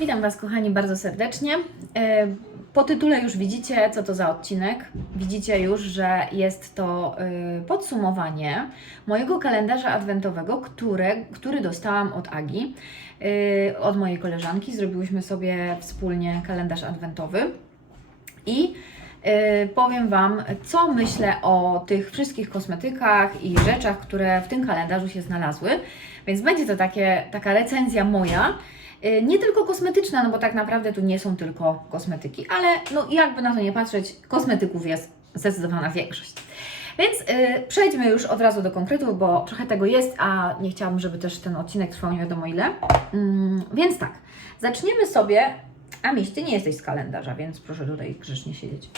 Witam Was, kochani, bardzo serdecznie. E, Po tytule już widzicie, co to za odcinek. Widzicie już, że jest to e, podsumowanie mojego kalendarza adwentowego, które, który dostałam od Agi, e, od mojej koleżanki. Zrobiłyśmy sobie wspólnie kalendarz adwentowy. I powiem Wam, co myślę o tych wszystkich kosmetykach i rzeczach, które w tym kalendarzu się znalazły. Więc będzie to takie, taka recenzja moja. Y, Nie tylko kosmetyczna, no bo tak naprawdę tu nie są tylko kosmetyki, ale no jakby na to nie patrzeć, kosmetyków jest zdecydowana większość. Więc y, przejdźmy już od razu do konkretów, bo trochę tego jest, a nie chciałabym, żeby też ten odcinek trwał nie wiadomo ile. Mm, więc tak, zaczniemy sobie. A mieście nie jesteś z kalendarza, więc proszę tutaj grzecznie siedzieć.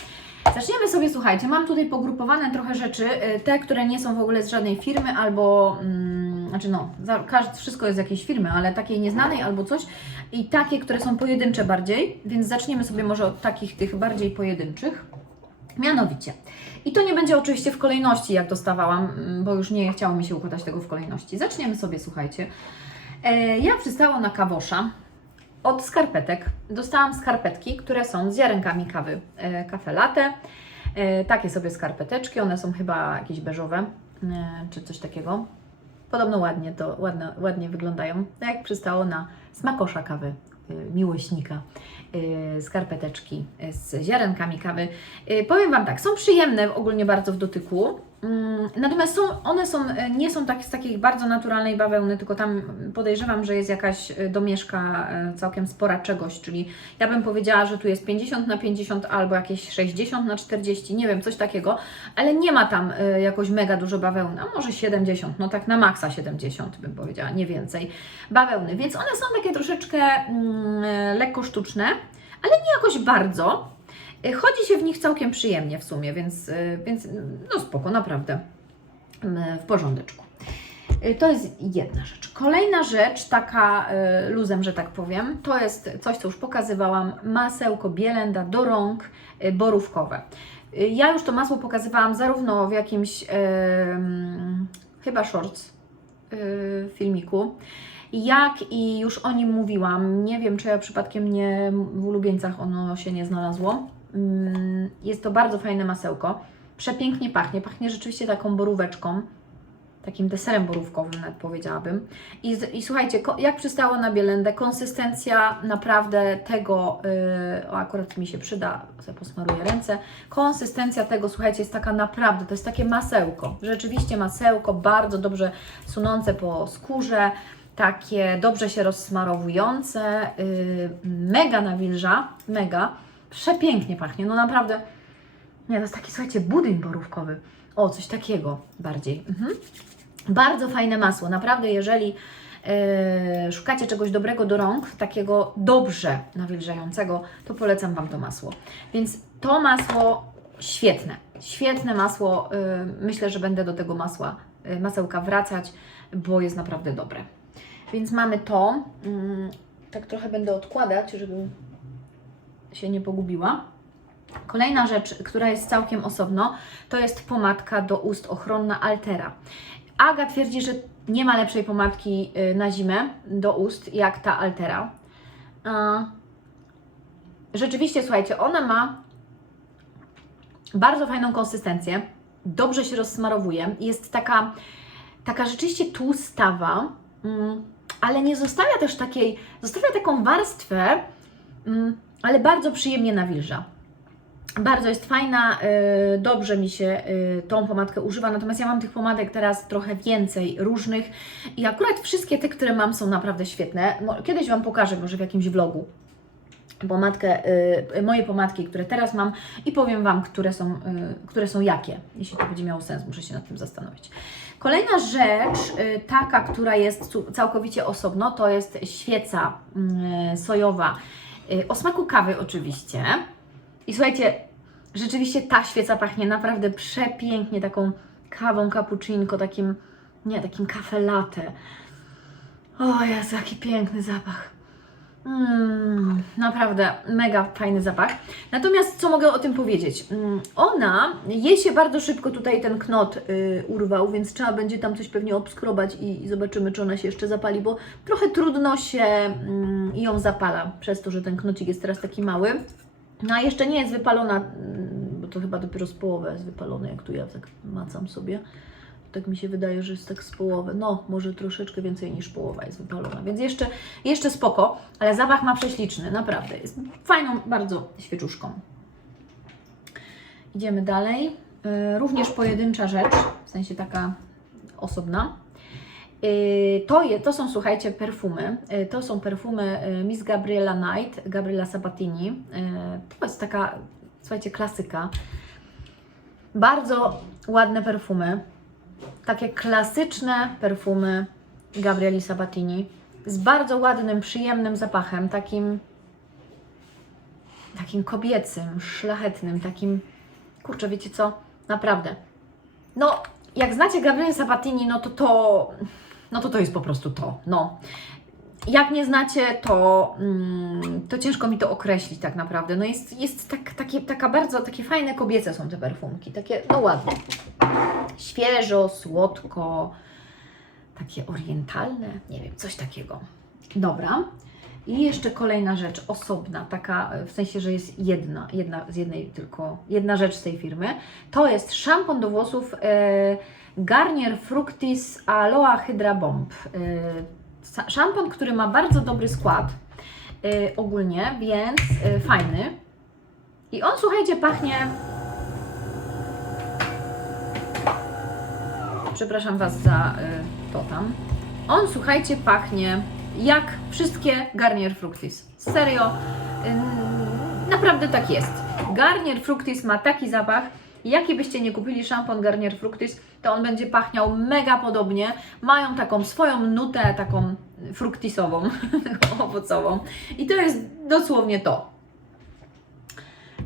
Zaczniemy sobie, słuchajcie, mam tutaj pogrupowane trochę rzeczy, y, te, które nie są w ogóle z żadnej firmy, albo, mm, znaczy no, za, wszystko jest z jakiejś firmy, ale takiej nieznanej albo coś, i takie, które są pojedyncze bardziej, więc zaczniemy sobie może od takich tych bardziej pojedynczych. Mianowicie, i to nie będzie oczywiście w kolejności, jak dostawałam, mm, bo już nie chciało mi się układać tego w kolejności. Zaczniemy sobie, słuchajcie. E, ja przystałam na kawosza od skarpetek. Dostałam skarpetki, które są z ziarenkami kawy. E, kafe latte. E, takie sobie skarpeteczki, one są chyba jakieś beżowe, e, czy coś takiego. Podobno ładnie to, ładnie, ładnie wyglądają. Tak jak przystało na smakosza kawy, e, miłośnika skarpeteczki e, z ziarenkami kawy. Powiem Wam tak, są przyjemne ogólnie bardzo w dotyku. Mm, Natomiast są, one są, e, nie są tak, z takiej bardzo naturalnej bawełny, tylko tam podejrzewam, że jest jakaś e, domieszka e, całkiem spora czegoś, czyli ja bym powiedziała, że tu jest 50 na 50 albo jakieś 60 na 40, nie wiem, coś takiego, ale nie ma tam jakoś mega dużo bawełny, a może 70, no tak na maksa 70 bym powiedziała, nie więcej bawełny, więc one są takie troszeczkę mm, lekko sztuczne, ale nie jakoś bardzo. Y, Chodzi się w nich całkiem przyjemnie w sumie, więc, y, więc no spoko, naprawdę Mm, w porządeczku. Y, To jest jedna rzecz. Kolejna rzecz, taka luzem, że tak powiem, to jest coś, co już pokazywałam, masełko Bielenda do rąk borówkowe. Ja już to masło pokazywałam zarówno w jakimś em, chyba shorts filmiku, jak i już o nim mówiłam. Nie wiem, czy ja przypadkiem nie w ulubieńcach ono się nie znalazło. Jest to bardzo fajne masełko. Przepięknie pachnie. Pachnie rzeczywiście taką boróweczką. Takim deserem borówkowym, nawet powiedziałabym. I, i słuchajcie, jak przystało na bielendę, konsystencja naprawdę tego, yy, o akurat mi się przyda, sobie posmaruję ręce. Konsystencja tego, słuchajcie, jest taka naprawdę, to jest takie masełko. Rzeczywiście masełko, bardzo dobrze sunące po skórze, takie dobrze się rozsmarowujące, yy, mega nawilża, mega. Przepięknie pachnie, no naprawdę. Nie, to jest taki, słuchajcie, budyń borówkowy. O, coś takiego bardziej. Mhm. Bardzo fajne masło. Naprawdę, jeżeli e, szukacie czegoś dobrego do rąk, takiego dobrze nawilżającego, to polecam Wam to masło. Więc to masło świetne. Świetne masło. e, myślę, że będę do tego masła, e, masełka wracać, bo jest naprawdę dobre. Więc mamy to. Mm, tak trochę będę odkładać, żeby się nie pogubiła. Kolejna rzecz, która jest całkiem osobno, to jest pomadka do ust ochronna Altera. Aga twierdzi, że nie ma lepszej pomadki y, na zimę do ust jak ta Altera. Rzeczywiście, słuchajcie, ona ma bardzo fajną konsystencję, dobrze się rozsmarowuje, jest taka, taka rzeczywiście tłustawa, mm, ale nie zostawia też takiej, zostawia taką warstwę, mm, ale bardzo przyjemnie nawilża. Bardzo jest fajna, y, dobrze mi się y, tą pomadkę używa, natomiast ja mam tych pomadek teraz trochę więcej różnych i akurat wszystkie te, które mam są naprawdę świetne. Kiedyś Wam pokażę może w jakimś vlogu pomadkę, y, moje pomadki, które teraz mam i powiem Wam, które są, które są jakie, jeśli to będzie miało sens, muszę się nad tym zastanowić. Kolejna rzecz, taka, która jest całkowicie osobno, to jest świeca y, sojowa o smaku kawy oczywiście. I słuchajcie, rzeczywiście ta świeca pachnie naprawdę przepięknie, taką kawą cappuccino, takim, nie, takim kafe latte. O Jezu, jaki piękny zapach. Mm, naprawdę mega fajny zapach. Natomiast co mogę o tym powiedzieć? Mm, ona je się bardzo szybko, tutaj ten knot y, urwał, więc trzeba będzie tam coś pewnie obskrobać i, i zobaczymy, czy ona się jeszcze zapali, bo trochę trudno się mm, ją zapala przez to, że ten knocik jest teraz taki mały. No a jeszcze nie jest wypalona, mm, bo to chyba dopiero z połowy jest wypalone, jak tu ja tak macam sobie. Tak mi się wydaje, że jest tak z połowy. No, może troszeczkę więcej niż połowa jest wypalona, więc jeszcze, jeszcze spoko, ale zapach ma prześliczny, naprawdę. Jest fajną bardzo świeczuszką. Idziemy dalej. Yy, również pojedyncza rzecz, w sensie taka osobna. Yy, To, je, to są, słuchajcie, perfumy. Yy, To są perfumy Miss Gabriela Knight, Gabriela Sabatini. To jest taka, słuchajcie, klasyka. Bardzo ładne perfumy. Takie klasyczne perfumy Gabrieli Sabatini. Z bardzo ładnym, przyjemnym zapachem. Takim, takim kobiecym, szlachetnym, takim, kurczę, wiecie co? Naprawdę. No, jak znacie Gabrielę Sabatini, no to to, no to to jest po prostu to, no. Jak nie znacie, to, mm, to ciężko mi to określić tak naprawdę. No jest, jest tak, takie, taka bardzo, takie fajne kobiece są te perfumki, takie, no ładne. Świeżo, słodko, takie orientalne, nie wiem, coś takiego. Dobra. I jeszcze kolejna rzecz, osobna, taka w sensie, że jest jedna, jedna z jednej tylko, jedna rzecz z tej firmy. To jest szampon do włosów e, Garnier Fructis Aloe Hydra Bomb. E, szampon, który ma bardzo dobry skład e, ogólnie, więc e, fajny. I on, słuchajcie, pachnie. Przepraszam Was za y, to tam. On, słuchajcie, pachnie jak wszystkie Garnier Fructis. Serio, ym, naprawdę tak jest. Garnier Fructis ma taki zapach, jaki byście nie kupili szampon Garnier Fructis, to on będzie pachniał mega podobnie. Mają taką swoją nutę, taką fruktisową, owocową. I to jest dosłownie to.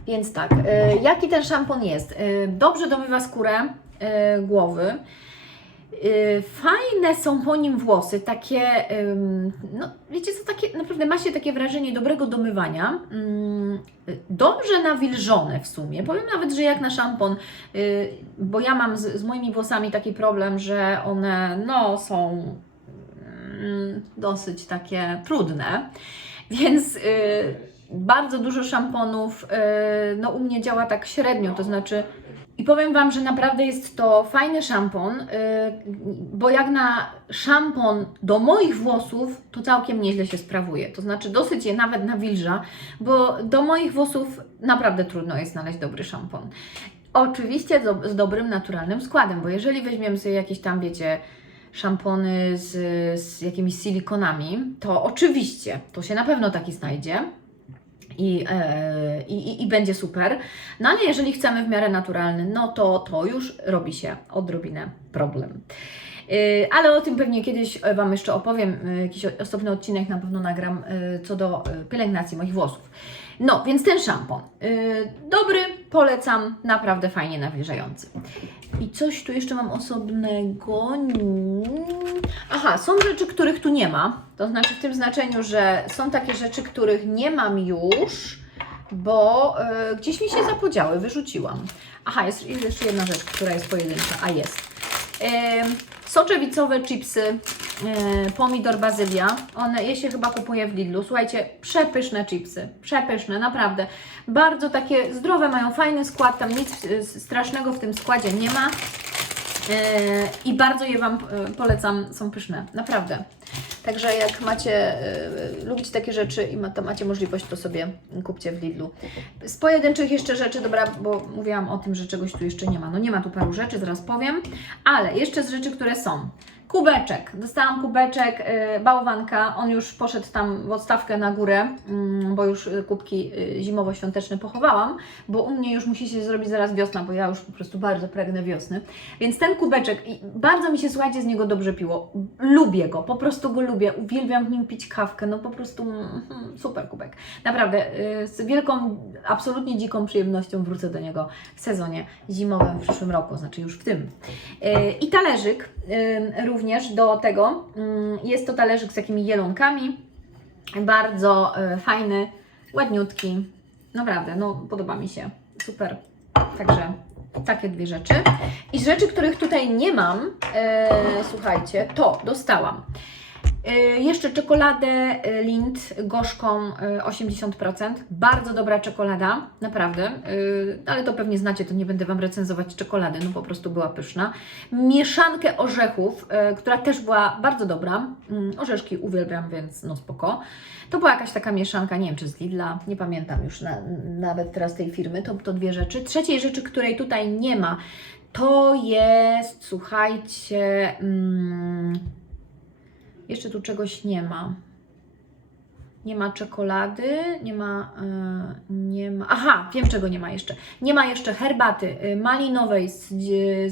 Więc tak, y, jaki ten szampon jest? Y, dobrze domywa skórę y, głowy. Y, Fajne są po nim włosy, takie, no wiecie co, takie, naprawdę ma się takie wrażenie dobrego domywania. Y, Dobrze nawilżone w sumie. Powiem nawet, że jak na szampon, y, bo ja mam z, z moimi włosami taki problem, że one no są mm, dosyć takie trudne, więc y, bardzo dużo szamponów no u mnie działa tak średnio, to znaczy i powiem Wam, że naprawdę jest to fajny szampon, yy, bo jak na szampon do moich włosów, to całkiem nieźle się sprawuje. To znaczy dosyć je nawet nawilża, bo do moich włosów naprawdę trudno jest znaleźć dobry szampon. Oczywiście z dobrym, naturalnym składem, bo jeżeli weźmiemy sobie jakieś tam, wiecie, szampony z, z jakimiś silikonami, to oczywiście, to się na pewno taki znajdzie i, e, i, i- i będzie super. No ale jeżeli chcemy w miarę naturalny, no to to już robi się odrobinę problem. Yy, Ale o tym pewnie kiedyś e, Wam jeszcze opowiem, jakiś osobny odcinek na pewno nagram co do pielęgnacji moich włosów. No, więc ten szampon. Yy, Dobry, polecam, naprawdę fajnie nawilżający. I coś tu jeszcze mam osobnego. Aha, są rzeczy, których tu nie ma. To znaczy w tym znaczeniu, że są takie rzeczy, których nie mam już, bo y, gdzieś mi się zapodziały, wyrzuciłam. Aha, jest, jest jeszcze jedna rzecz, która jest pojedyncza. A jest. Soczewicowe chipsy, pomidor bazylia. One, je się chyba kupuje w Lidlu. Słuchajcie, przepyszne chipsy. Przepyszne, naprawdę. Bardzo takie zdrowe, mają fajny skład. Tam nic y, strasznego w tym składzie nie ma. Yy, I bardzo je Wam yy, polecam, są pyszne, naprawdę. Także jak macie, yy, lubicie takie rzeczy i ma, to macie możliwość, to sobie kupcie w Lidlu. Z pojedynczych jeszcze rzeczy, dobra, bo mówiłam o tym, że czegoś tu jeszcze nie ma. No nie ma tu paru rzeczy, zaraz powiem, ale jeszcze z rzeczy, które są. Kubeczek. Dostałam kubeczek yy, bałwanka. On już poszedł tam w odstawkę na górę, mm, bo już y, kubki y, zimowo-świąteczne pochowałam, bo u mnie już musi się zrobić zaraz wiosna, bo ja już po prostu bardzo pragnę wiosny. Więc ten kubeczek, bardzo mi się słuchajcie z niego dobrze piło. Lubię go, po prostu go lubię. Uwielbiam w nim pić kawkę, no po prostu mm, super kubek. Naprawdę, y, z wielką, absolutnie dziką przyjemnością wrócę do niego w sezonie zimowym w przyszłym roku, znaczy już w tym. Y, I talerzyk y, również do tego. Mm, Jest to talerzyk z takimi jelonkami. Bardzo e, fajny, ładniutki. Naprawdę, no podoba mi się. Super. Także takie dwie rzeczy. I z rzeczy, których tutaj nie mam, e, słuchajcie, to dostałam. E, jeszcze czekoladę e, Lind gorzką e, 80%. Bardzo dobra czekolada, naprawdę. E, ale to pewnie znacie, to nie będę Wam recenzować czekolady, no po prostu była pyszna. Mieszankę orzechów, e, która też była bardzo dobra. Mm, Orzeszki uwielbiam, więc no spoko. To była jakaś taka mieszanka, nie wiem czy z Lidla, nie pamiętam już na, nawet teraz tej firmy, to, to dwie rzeczy. Trzeciej rzeczy, której tutaj nie ma, to jest, słuchajcie, mm, jeszcze tu czegoś nie ma. Nie ma czekolady, nie ma, e, nie ma. Aha, wiem czego nie ma jeszcze. Nie ma jeszcze herbaty y, malinowej z,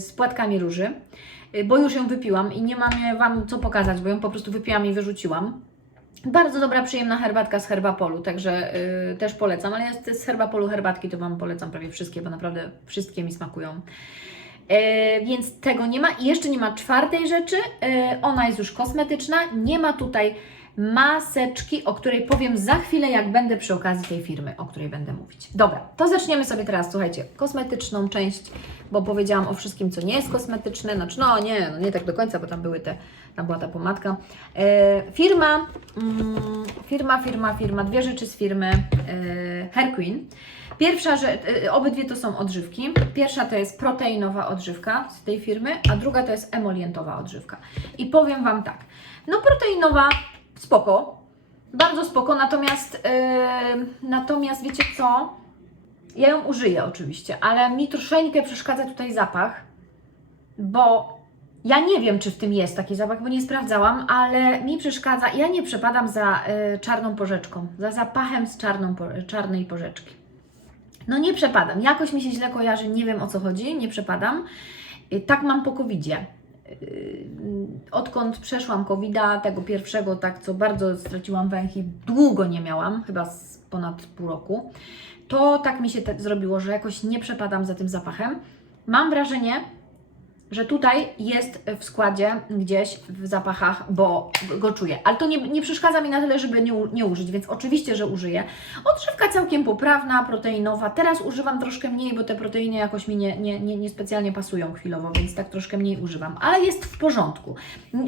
z płatkami róży, bo już ją wypiłam i nie mam e, Wam co pokazać, bo ją po prostu wypiłam i wyrzuciłam. Bardzo dobra, przyjemna herbatka z Herbapolu, także y, też polecam, ale ja z Herbapolu herbatki to Wam polecam prawie wszystkie, bo naprawdę wszystkie mi smakują. E, więc tego nie ma. I jeszcze nie ma czwartej rzeczy. E, ona jest już kosmetyczna. Nie ma tutaj maseczki, o której powiem za chwilę, jak będę przy okazji tej firmy, o której będę mówić. Dobra, to zaczniemy sobie teraz, słuchajcie, kosmetyczną część, bo powiedziałam o wszystkim, co nie jest kosmetyczne. Znaczy, no nie, no nie tak do końca, bo tam były te, tam była ta pomadka. E, firma, mm, firma, firma, firma, dwie rzeczy z firmy e, Hair Queen. Pierwsza, że y, obydwie to są odżywki. Pierwsza to jest proteinowa odżywka z tej firmy, a druga to jest emolientowa odżywka. I powiem Wam tak, no proteinowa spoko, bardzo spoko, natomiast, yy, natomiast wiecie co, ja ją użyję oczywiście, ale mi troszeczkę przeszkadza tutaj zapach, bo ja nie wiem, czy w tym jest taki zapach, bo nie sprawdzałam, ale mi przeszkadza, ja nie przepadam za y, czarną porzeczką, za zapachem z czarną, po- czarnej porzeczki. No nie przepadam. Jakoś mi się źle kojarzy, nie wiem o co chodzi, nie przepadam. Y, Tak mam po covidzie. Y, Odkąd przeszłam covida, tego pierwszego, tak co bardzo straciłam węch i długo nie miałam, chyba z ponad pół roku, to tak mi się te zrobiło, że jakoś nie przepadam za tym zapachem. Mam wrażenie, że tutaj jest w składzie gdzieś w zapachach, bo go czuję. Ale to nie, nie przeszkadza mi na tyle, żeby nie, nie użyć, więc oczywiście, że użyję. Odżywka całkiem poprawna, proteinowa. Teraz używam troszkę mniej, bo te proteiny jakoś mi nie, nie, nie, nie specjalnie pasują chwilowo, więc tak troszkę mniej używam. Ale jest w porządku.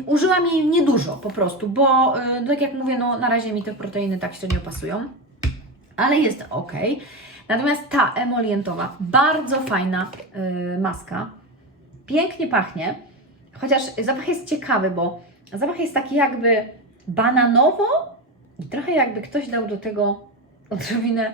Użyłam jej niedużo po prostu, bo yy, tak jak mówię, no na razie mi te proteiny tak średnio pasują. Ale jest ok. Natomiast ta emolientowa, bardzo fajna yy, maska pięknie pachnie, chociaż zapach jest ciekawy, bo zapach jest taki jakby bananowo i trochę jakby ktoś dał do tego odrobinę.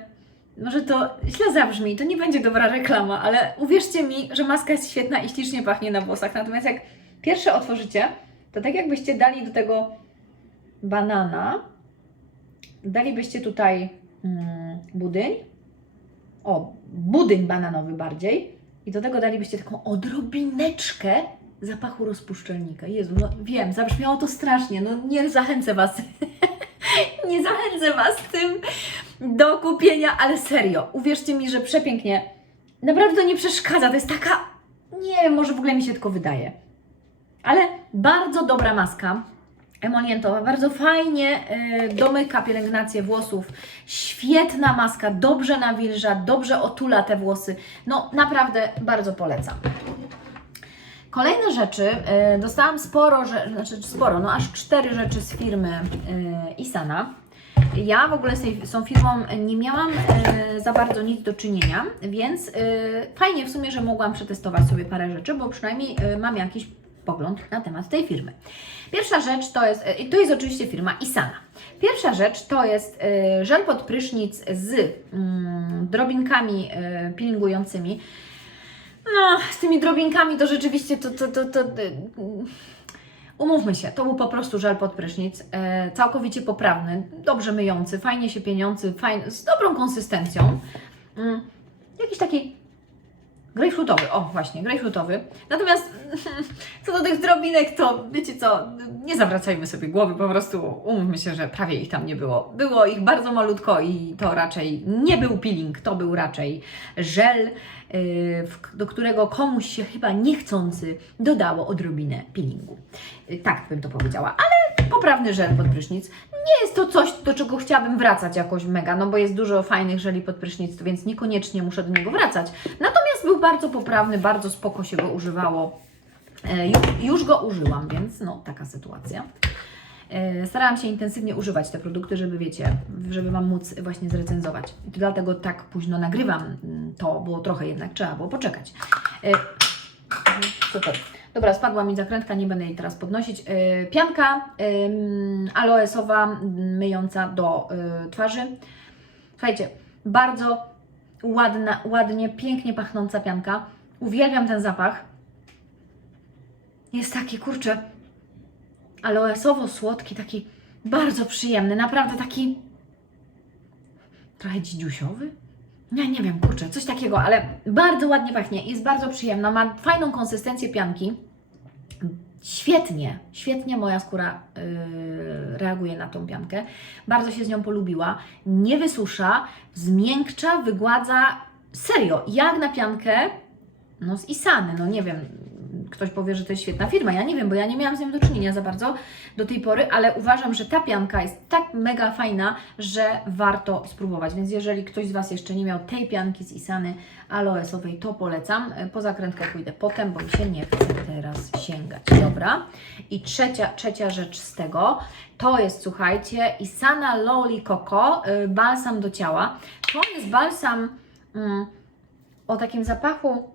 Może to źle zabrzmi, to nie będzie dobra reklama, ale uwierzcie mi, że maska jest świetna i ślicznie pachnie na włosach. Natomiast jak pierwsze otworzycie, to tak jakbyście dali do tego banana, dalibyście tutaj mm, budyń, o, budyń bananowy bardziej, i do tego dalibyście taką odrobineczkę zapachu rozpuszczalnika. Jezu, no wiem, zabrzmiało to strasznie, no nie zachęcę Was, nie zachęcę Was tym do kupienia, ale serio, uwierzcie mi, że przepięknie, naprawdę nie przeszkadza, to jest taka, nie wiem, może w ogóle mi się tylko wydaje, ale bardzo dobra maska, emolientowa, bardzo fajnie y, domyka pielęgnację włosów, świetna maska, dobrze nawilża, dobrze otula te włosy, no naprawdę bardzo polecam. Kolejne rzeczy, y, dostałam sporo, znaczy sporo, no aż cztery rzeczy z firmy y, Isana. Ja w ogóle z, tą firmą nie miałam za bardzo nic do czynienia, więc fajnie w sumie, że mogłam przetestować sobie parę rzeczy, bo przynajmniej mam jakiś pogląd na temat tej firmy. Pierwsza rzecz to jest, i to jest oczywiście firma Isana. Pierwsza rzecz to jest y, żel pod prysznic z mm, drobinkami y, peelingującymi. No, z tymi drobinkami to rzeczywiście to, to, to, to, y, umówmy się, to był po prostu żel pod prysznic, e, całkowicie poprawny, dobrze myjący, fajnie się pieniący, fajny, z dobrą konsystencją. Mm, jakiś taki grejpfrutowy, o właśnie, grejpfrutowy. Natomiast co do tych drobinek, to wiecie co, nie zawracajmy sobie głowy, po prostu umówmy się, że prawie ich tam nie było. Było ich bardzo malutko i to raczej nie był peeling, to był raczej żel, w- do którego komuś się chyba niechcący dodało odrobinę peelingu. Yy, Tak bym to powiedziała, ale po poprawny żel pod prysznic. Nie jest to coś, do czego chciałabym wracać jakoś mega, no bo jest dużo fajnych żeli pod prysznic, więc niekoniecznie muszę do niego wracać. Natomiast był bardzo poprawny, bardzo spoko się go używało. E, Już, go użyłam, więc no taka sytuacja. E, Starałam się intensywnie używać te produkty, żeby wiecie, żeby Wam móc właśnie zrecenzować. I dlatego tak późno nagrywam mm, to, bo trochę jednak trzeba było poczekać. E, Super. Dobra, spadła mi zakrętka, nie będę jej teraz podnosić. Pianka aloesowa myjąca do twarzy. Słuchajcie, bardzo ładna, ładnie, pięknie pachnąca pianka. Uwielbiam ten zapach. Jest taki, kurczę, aloesowo-słodki, taki bardzo przyjemny, naprawdę taki trochę dzidziusiowy. Nie, nie wiem, kurczę, coś takiego, ale bardzo ładnie pachnie, jest bardzo przyjemna, ma fajną konsystencję pianki. Świetnie, świetnie moja skóra yy, reaguje na tą piankę. Bardzo się z nią polubiła. Nie wysusza, zmiękcza, wygładza. Serio, jak na piankę, no z Isany, no nie wiem, ktoś powie, że to jest świetna firma. Ja nie wiem, bo ja nie miałam z nią do czynienia za bardzo do tej pory, ale uważam, że ta pianka jest tak mega fajna, że warto spróbować. Więc jeżeli ktoś z Was jeszcze nie miał tej pianki z Isany aloesowej, to polecam. Po zakrętkę pójdę potem, bo mi się nie chce teraz sięgać. Dobra. I trzecia, trzecia rzecz z tego, to jest, słuchajcie, Isana Loli Coco, y, balsam do ciała. To jest balsam mm, o takim zapachu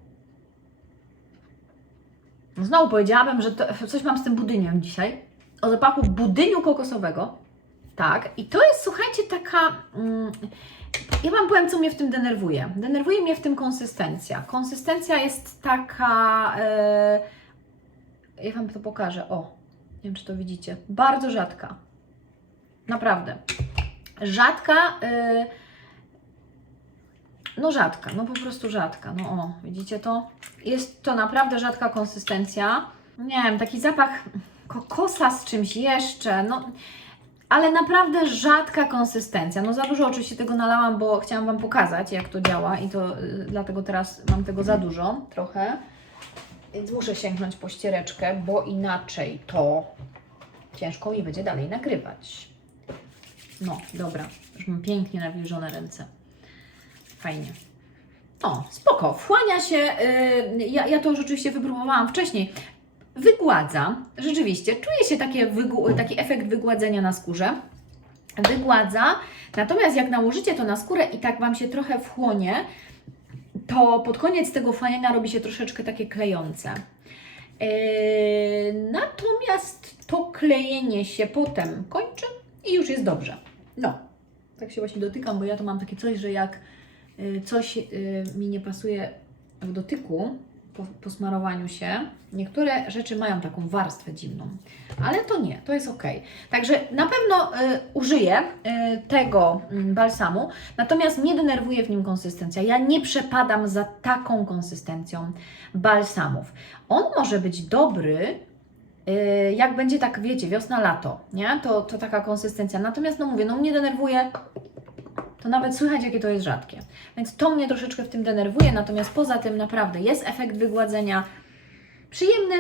Znowu powiedziałabym, że to, coś mam z tym budyniem dzisiaj. O zapachu budyniu kokosowego. Tak, i to jest, słuchajcie, taka. Mm, ja Wam powiem, co mnie w tym denerwuje. Denerwuje mnie w tym konsystencja. Konsystencja jest taka. E, ja Wam to pokażę. O, nie wiem, czy to widzicie. Bardzo rzadka. Naprawdę. Rzadka. E, no rzadka, no po prostu rzadka. No o, widzicie to? Jest to naprawdę rzadka konsystencja. Nie wiem, taki zapach kokosa z czymś jeszcze, no ale naprawdę rzadka konsystencja. No za dużo oczywiście tego nalałam, bo chciałam Wam pokazać, jak to działa i to y, dlatego teraz mam tego za dużo trochę. Więc muszę sięgnąć po ściereczkę, bo inaczej to ciężko mi będzie dalej nagrywać. No, dobra, już mam pięknie nawilżone ręce. Fajnie. O, spoko. Wchłania się, yy, ja, ja to już oczywiście wypróbowałam wcześniej. Wygładza, rzeczywiście, czuje się takie taki efekt wygładzenia na skórze. Wygładza, natomiast jak nałożycie to na skórę i tak Wam się trochę wchłonie, to pod koniec tego wchłaniania robi się troszeczkę takie klejące. Yy, natomiast to klejenie się potem kończy i już jest dobrze. No, tak się właśnie dotykam, bo ja to mam takie coś, że jak coś y, mi nie pasuje w dotyku, po, po smarowaniu się, niektóre rzeczy mają taką warstwę dziwną, ale to nie, to jest ok. Także na pewno y, użyję y, tego mm, balsamu, natomiast mnie denerwuje w nim konsystencja. Ja nie przepadam za taką konsystencją balsamów. On może być dobry, y, jak będzie tak, wiecie, wiosna, lato, nie? To, to taka konsystencja. Natomiast, no mówię, no mnie denerwuje to nawet słychać, jakie to jest rzadkie. Więc to mnie troszeczkę w tym denerwuje, natomiast poza tym naprawdę jest efekt wygładzenia. Przyjemny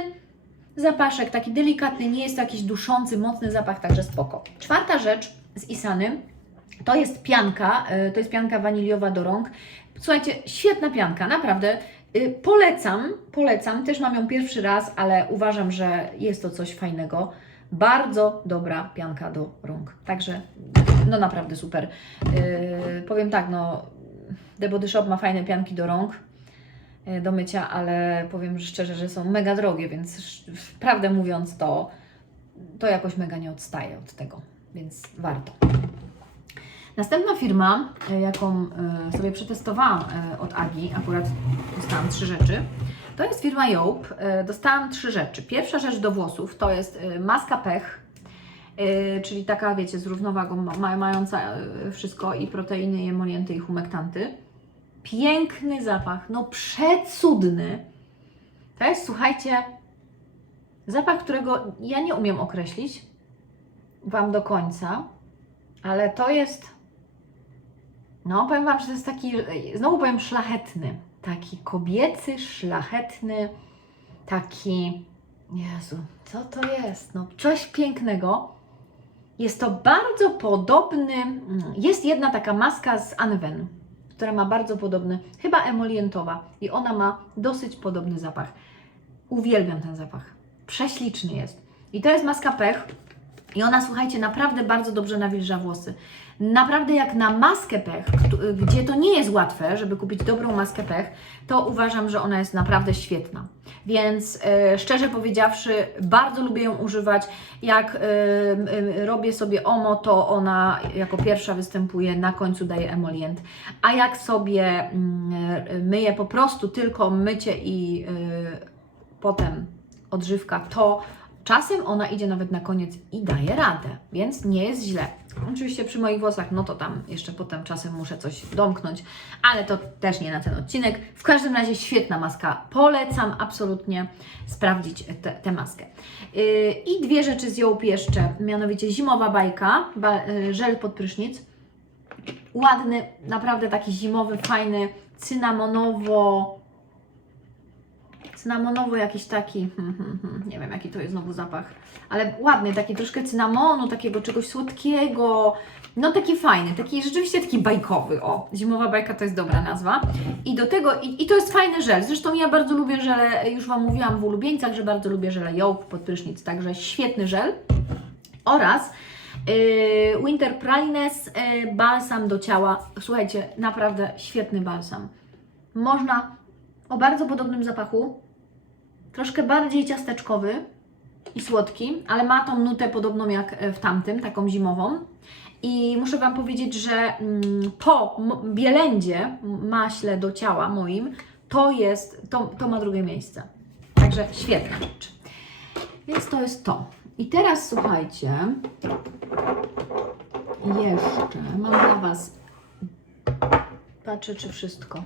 zapaszek, taki delikatny, nie jest to jakiś duszący, mocny zapach, także spoko. Czwarta rzecz z Isany to jest pianka, y, to jest pianka waniliowa do rąk. Słuchajcie, świetna pianka, naprawdę. Y, Polecam, polecam, też mam ją pierwszy raz, ale uważam, że jest to coś fajnego. Bardzo dobra pianka do rąk. Także, no naprawdę super. Yy, powiem tak, no, The Body Shop ma fajne pianki do rąk, yy, do mycia, ale powiem szczerze, że są mega drogie, więc prawdę mówiąc, to, to jakoś mega nie odstaje od tego, więc warto. Następna firma, y, jaką y, sobie przetestowałam od Agi, akurat dostałam trzy rzeczy, to jest firma Joop. Dostałam trzy rzeczy. Pierwsza rzecz do włosów to jest maska pech, czyli taka, wiecie, z równowagą ma, mająca y, wszystko i proteiny, i emolienty, i humektanty. Piękny zapach, no przecudny. To jest, słuchajcie, zapach, którego ja nie umiem określić Wam do końca, ale to jest no, powiem Wam, że to jest taki, znowu powiem szlachetny, taki kobiecy, szlachetny, taki, Jezu, co to jest? No, coś pięknego. Jest to bardzo podobny. mm, Jest jedna taka maska z Anwen, która ma bardzo podobny, chyba emolientowa, i ona ma dosyć podobny zapach. Uwielbiam ten zapach. Prześliczny jest. I to jest maska pech. I ona, słuchajcie, naprawdę bardzo dobrze nawilża włosy. Naprawdę jak na maskę pech, gdzie to nie jest łatwe, żeby kupić dobrą maskę pech, to uważam, że ona jest naprawdę świetna. Więc e, szczerze powiedziawszy, bardzo lubię ją używać. Jak e, e, robię sobie OMO, to ona jako pierwsza występuje, na końcu daje emolient. A jak sobie mm, e, myję po prostu tylko mycie i potem odżywka, to czasem ona idzie nawet na koniec i daje radę, więc nie jest źle. Oczywiście przy moich włosach, no to tam jeszcze potem czasem muszę coś domknąć, ale to też nie na ten odcinek. W każdym razie świetna maska. Polecam absolutnie sprawdzić tę maskę. Yy, I dwie rzeczy z Jołp jeszcze, mianowicie zimowa bajka, ba, yy, żel pod prysznic. Ładny, naprawdę taki zimowy, fajny, cynamonowo, cynamonowo jakiś taki, hmm, hmm, hmm, nie wiem jaki to jest znowu zapach, ale ładny, taki troszkę cynamonu, takiego czegoś słodkiego, no taki fajny, taki rzeczywiście taki bajkowy, o, zimowa bajka to jest dobra nazwa. I do tego, i, i to jest fajny żel, zresztą ja bardzo lubię żele, już Wam mówiłam w ulubieńcach, że bardzo lubię żele Jołp pod prysznic, także świetny żel. Oraz yy, Winter Pralines yy, balsam do ciała, słuchajcie, naprawdę świetny balsam, można o bardzo podobnym zapachu, troszkę bardziej ciasteczkowy i słodki, ale ma tą nutę podobną jak e, w tamtym, taką zimową. I muszę Wam powiedzieć, że mm, po m- bielędzie, maśle do ciała moim, to jest, to, to ma drugie miejsce. Także świetna rzecz. Więc to jest to. I teraz słuchajcie, jeszcze mam dla Was, patrzę czy wszystko.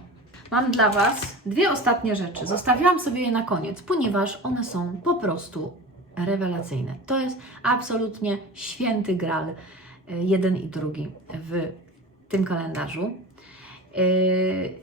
Mam dla Was dwie ostatnie rzeczy. Zostawiłam sobie je na koniec, ponieważ one są po prostu rewelacyjne. To jest absolutnie święty gral, y, jeden i drugi w tym kalendarzu. Yy,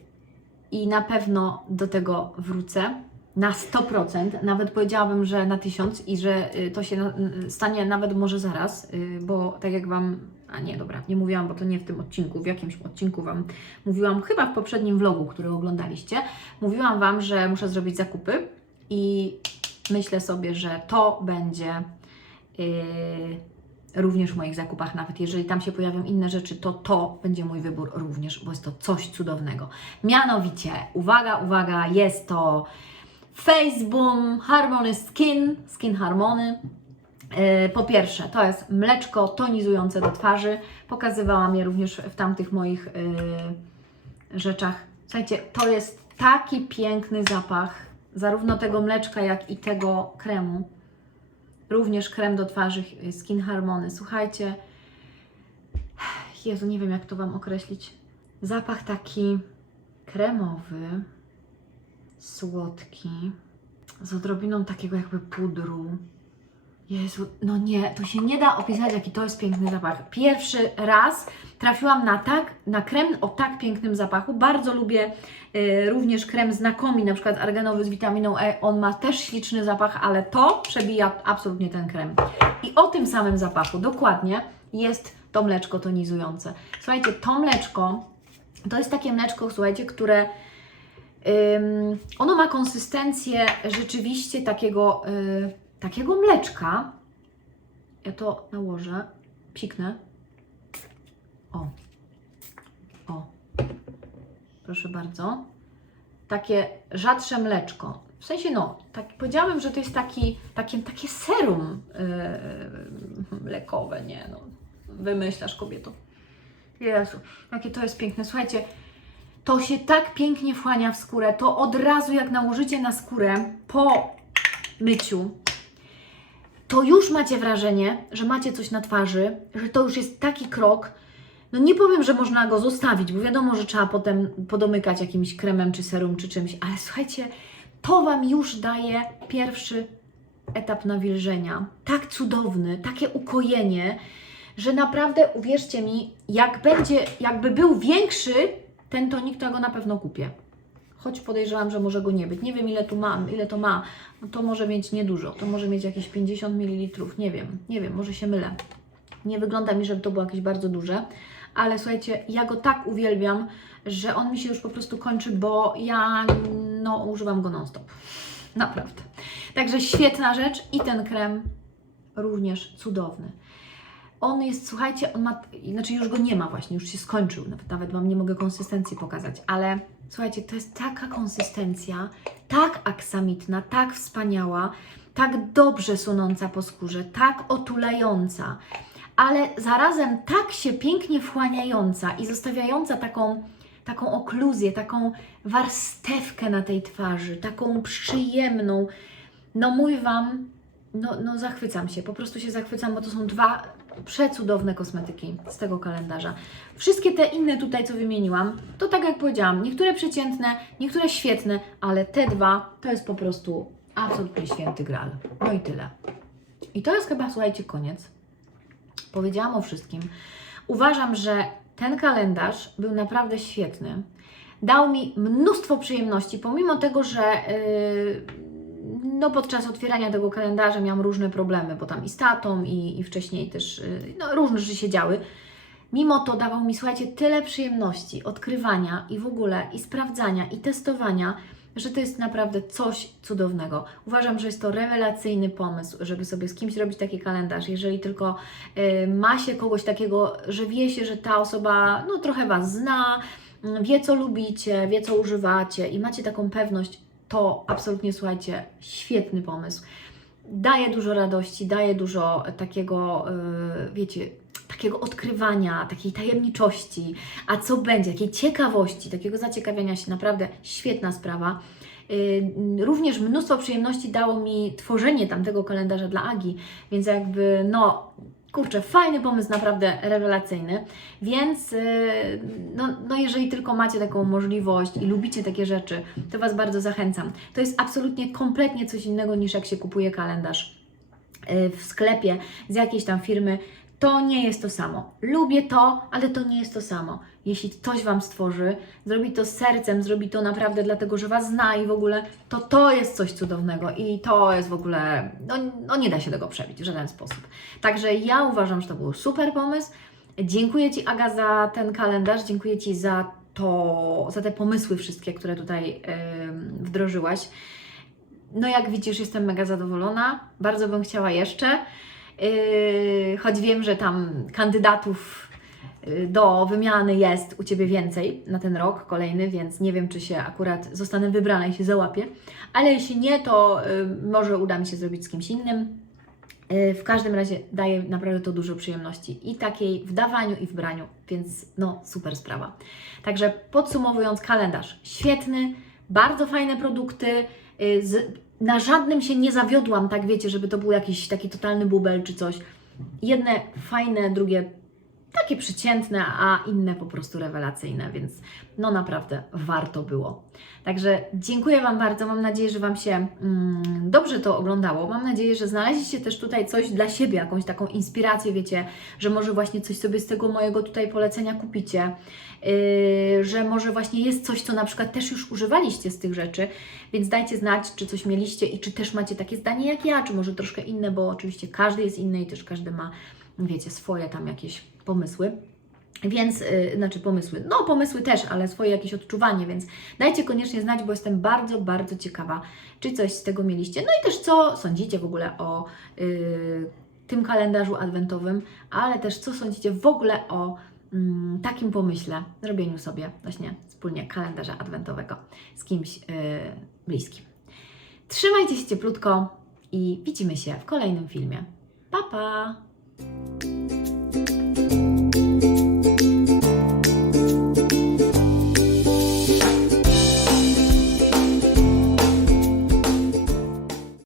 I na pewno do tego wrócę na 100%, nawet powiedziałabym, że na 1000 i że y, to się na- y, stanie nawet może zaraz, y, bo tak jak Wam, a nie, dobra, nie mówiłam, bo to nie w tym odcinku, w jakimś odcinku Wam mówiłam, chyba w poprzednim vlogu, który oglądaliście, mówiłam Wam, że muszę zrobić zakupy i myślę sobie, że to będzie yy, również w moich zakupach, nawet jeżeli tam się pojawią inne rzeczy, to to będzie mój wybór również, bo jest to coś cudownego. Mianowicie, uwaga, uwaga, jest to Faceboom Harmony Skin, Skin Harmony. Yy, Po pierwsze, to jest mleczko tonizujące do twarzy. Pokazywałam je również w tamtych moich yy, rzeczach. Słuchajcie, to jest taki piękny zapach, zarówno tego mleczka, jak i tego kremu. Również krem do twarzy Skin Harmony. Słuchajcie, Jezu, nie wiem jak to Wam określić. Zapach taki kremowy, słodki, z odrobiną takiego jakby pudru. Jezu, no nie, to się nie da opisać, jaki to jest piękny zapach. Pierwszy raz trafiłam na tak, na krem o tak pięknym zapachu. Bardzo lubię y, również krem z Nakomi, na przykład arganowy z witaminą E. On ma też śliczny zapach, ale to przebija absolutnie ten krem. I o tym samym zapachu, dokładnie, jest to mleczko tonizujące. Słuchajcie, to mleczko, to jest takie mleczko, słuchajcie, które ono ma konsystencję rzeczywiście takiego, y, takiego mleczka. Ja to nałożę, piknę. O. O. Proszę bardzo. Takie rzadsze mleczko. W sensie, no, tak, powiedziałabym, że to jest taki, takie, takie serum yy, mlekowe, nie no. Wymyślasz kobieto. Jezu, jakie to jest piękne. Słuchajcie, to się tak pięknie wchłania w skórę. To od razu jak nałożycie na skórę po myciu, to już macie wrażenie, że macie coś na twarzy, że to już jest taki krok. No nie powiem, że można go zostawić, bo wiadomo, że trzeba potem podomykać jakimś kremem czy serum czy czymś, ale słuchajcie, to Wam już daje pierwszy etap nawilżenia. Tak cudowny, takie ukojenie, że naprawdę uwierzcie mi, jak będzie, jakby był większy ten tonik, to ja go na pewno kupię. Choć podejrzewam, że może go nie być. Nie wiem ile tu mam, ile to ma. No to może mieć niedużo. To może mieć jakieś 50 ml. Nie wiem, nie wiem, może się mylę. Nie wygląda mi, żeby to było jakieś bardzo duże, ale słuchajcie, ja go tak uwielbiam, że on mi się już po prostu kończy, bo ja no, używam go non-stop. Naprawdę. Także świetna rzecz i ten krem również cudowny. On jest, słuchajcie, on ma, znaczy już go nie ma właśnie, już się skończył, nawet, nawet Wam nie mogę konsystencji pokazać, ale słuchajcie, to jest taka konsystencja, tak aksamitna, tak wspaniała, tak dobrze sunąca po skórze, tak otulająca, ale zarazem tak się pięknie wchłaniająca i zostawiająca taką, taką okluzję, taką warstewkę na tej twarzy, taką przyjemną. No mówię Wam, no, no zachwycam się, po prostu się zachwycam, bo to są dwa przecudowne kosmetyki z tego kalendarza. Wszystkie te inne tutaj, co wymieniłam, to tak jak powiedziałam, niektóre przeciętne, niektóre świetne, ale te dwa to jest po prostu absolutnie święty gral. No i tyle. I to jest chyba, słuchajcie, koniec. Powiedziałam o wszystkim. Uważam, że ten kalendarz był naprawdę świetny. Dał mi mnóstwo przyjemności, pomimo tego, że yy, no podczas otwierania tego kalendarza miałam różne problemy, bo tam i z tatą, i, i wcześniej też yy, no, różne rzeczy się działy. Mimo to dawał mi, słuchajcie, tyle przyjemności, odkrywania i w ogóle i sprawdzania i testowania, że to jest naprawdę coś cudownego. Uważam, że jest to rewelacyjny pomysł, żeby sobie z kimś robić taki kalendarz. Jeżeli tylko y, ma się kogoś takiego, że wie się, że ta osoba no, trochę Was zna, mm, wie co lubicie, wie co używacie i macie taką pewność, to absolutnie słuchajcie, świetny pomysł. Daje dużo radości, daje dużo takiego, y, wiecie, takiego odkrywania, takiej tajemniczości, a co będzie, takiej ciekawości, takiego zaciekawienia się, naprawdę świetna sprawa. Yy, Również mnóstwo przyjemności dało mi tworzenie tamtego kalendarza dla Agi, więc jakby no kurczę, fajny pomysł, naprawdę rewelacyjny. Więc yy, no, no jeżeli tylko macie taką możliwość i lubicie takie rzeczy, to Was bardzo zachęcam. To jest absolutnie kompletnie coś innego niż jak się kupuje kalendarz yy, w sklepie z jakiejś tam firmy. To nie jest to samo. Lubię to, ale to nie jest to samo. Jeśli ktoś Wam stworzy, zrobi to z sercem, zrobi to naprawdę dlatego, że Was zna i w ogóle, to to jest coś cudownego i to jest w ogóle, no, no nie da się tego przebić w żaden sposób. Także ja uważam, że to był super pomysł. Dziękuję Ci Aga za ten kalendarz, dziękuję Ci za to, za te pomysły wszystkie, które tutaj yy, wdrożyłaś. No jak widzisz, jestem mega zadowolona. Bardzo bym chciała jeszcze. Yy, choć wiem, że tam kandydatów yy, do wymiany jest u Ciebie więcej na ten rok kolejny, więc nie wiem, czy się akurat zostanę wybrana i się załapię. Ale jeśli nie, to yy, może uda mi się zrobić z kimś innym. W każdym razie daje naprawdę to dużo przyjemności i takiej w dawaniu i w braniu, więc no super sprawa. Także podsumowując, kalendarz świetny, bardzo fajne produkty, z, na żadnym się nie zawiodłam, tak wiecie, żeby to był jakiś taki totalny bubel czy coś. Jedne fajne, drugie takie przeciętne, a inne po prostu rewelacyjne, więc no naprawdę warto było. Także dziękuję Wam bardzo. Mam nadzieję, że Wam się mm, dobrze to oglądało. Mam nadzieję, że znaleźliście też tutaj coś dla siebie, jakąś taką inspirację, wiecie, że może właśnie coś sobie z tego mojego tutaj polecenia kupicie, yy, że może właśnie jest coś, co na przykład też już używaliście z tych rzeczy, więc dajcie znać, czy coś mieliście i czy też macie takie zdanie jak ja, czy może troszkę inne, bo oczywiście każdy jest inny i też każdy ma, wiecie, swoje tam jakieś pomysły. Więc, yy, znaczy pomysły, no pomysły też, ale swoje jakieś odczuwanie, więc dajcie koniecznie znać, bo jestem bardzo, bardzo ciekawa, czy coś z tego mieliście. No i też co sądzicie w ogóle o yy, tym kalendarzu adwentowym, ale też co sądzicie w ogóle o mm, takim pomyśle, zrobieniu sobie właśnie wspólnie kalendarza adwentowego z kimś yy, bliskim. Trzymajcie się cieplutko i widzimy się w kolejnym filmie. Pa, pa!